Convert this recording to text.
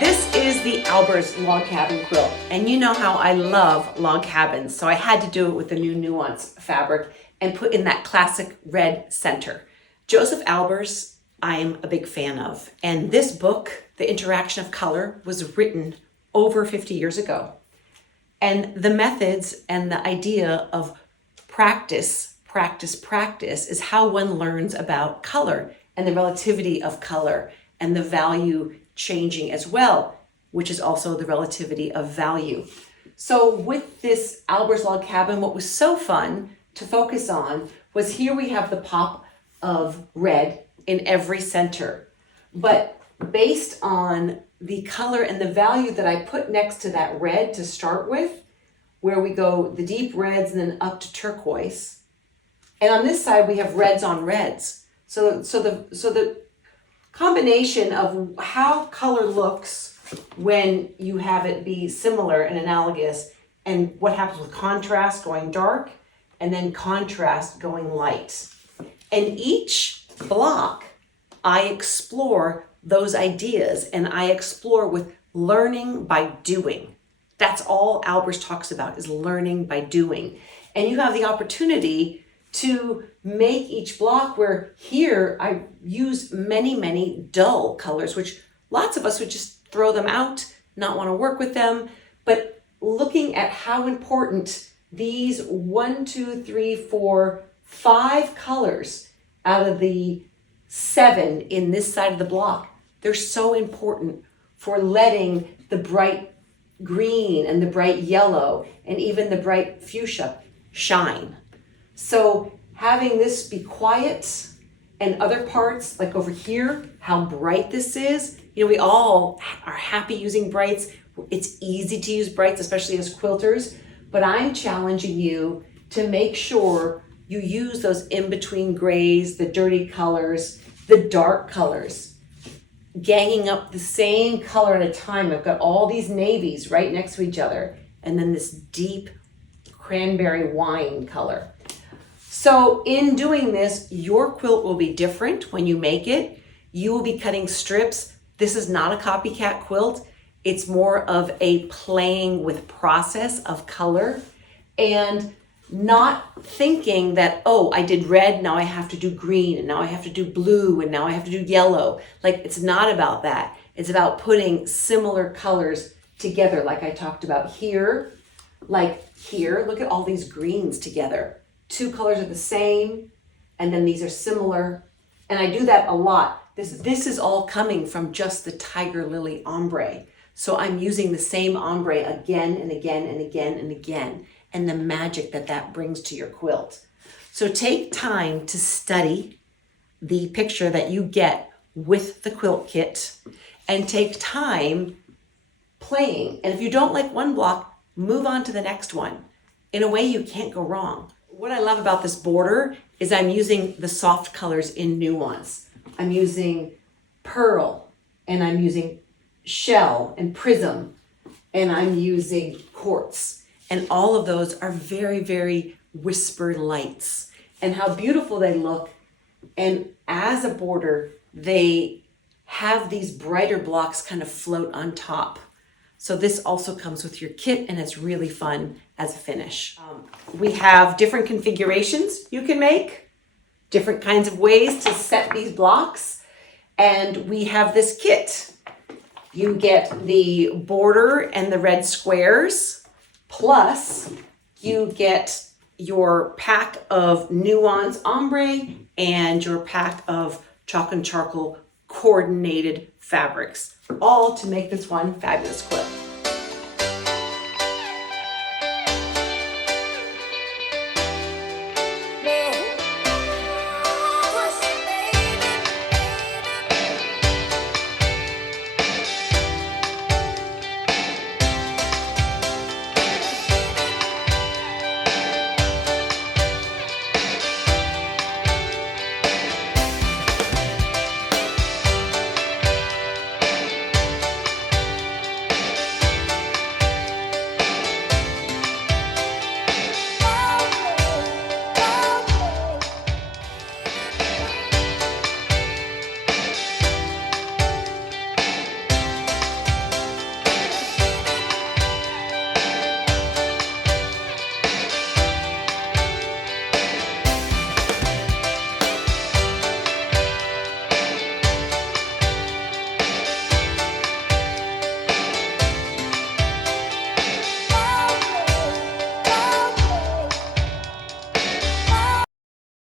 This is the Albers Log Cabin Quilt, and you know how I love log cabins, so I had to do it with the new Nuance fabric and put in that classic red center. Joseph Albers, I'm a big fan of, and this book, The Interaction of Color, was written over 50 years ago. And the methods and the idea of practice is how one learns about color and the relativity of color and the value changing as well, which is also the relativity of value. So with this Albers Log Cabin, what was so fun to focus on was here we have the pop of red in every center. But based on the color and the value that I put next to that red to start with, where we go the deep reds and then up to turquoise. And on this side, we have reds on reds. So the combination of how color looks when you have it be similar and analogous, and what happens with contrast going dark and then contrast going light. And each block, I explore those ideas, and I explore with learning by doing. That's all Albers talks about, is learning by doing. And you have the opportunity to make each block, where here I use many dull colors, which lots of us would just throw them out, not want to work with them. But looking at how important these 5 colors out of the 7 in this side of the block, they're so important for letting the bright green and the bright yellow and even the bright fuchsia shine. So having this be quiet, and other parts, like over here, how bright this is. You know, we all are happy using brights. It's easy to use brights, especially as quilters, but I'm challenging you to make sure you use those in-between grays, the dirty colors, the dark colors, ganging up the same color at a time. I've got all these navies right next to each other, and then this deep cranberry wine color. So in doing this, your quilt will be different when you make it. You will be cutting strips. This is not a copycat quilt. It's more of a playing with process of color, and not thinking that, oh, I did red, now I have to do green, and now I have to do blue, and now I have to do yellow. Like, it's not about that. It's about putting similar colors together, like I talked about here. Like here, look at all these greens together. 2 colors are the same, and then these are similar. And I do that a lot. This is all coming from just the tiger lily ombre. So I'm using the same ombre again and again and again and again, and the magic that that brings to your quilt. So take time to study the picture that you get with the quilt kit, and take time playing. And if you don't like one block, move on to the next one. In a way, you can't go wrong. What I love about this border is I'm using the soft colors in Nuance. I'm using pearl, and I'm using shell and prism, and I'm using quartz. And all of those are very whisper lights, and how beautiful they look. And as a border, they have these brighter blocks kind of float on top. So this also comes with your kit, and it's really fun as a finish. We have different configurations you can make, different kinds of ways to set these blocks. And we have this kit. You get the border and the red squares, plus you get your pack of Nuance ombre and your pack of chalk and charcoal coordinated fabrics, all to make this one fabulous quilt.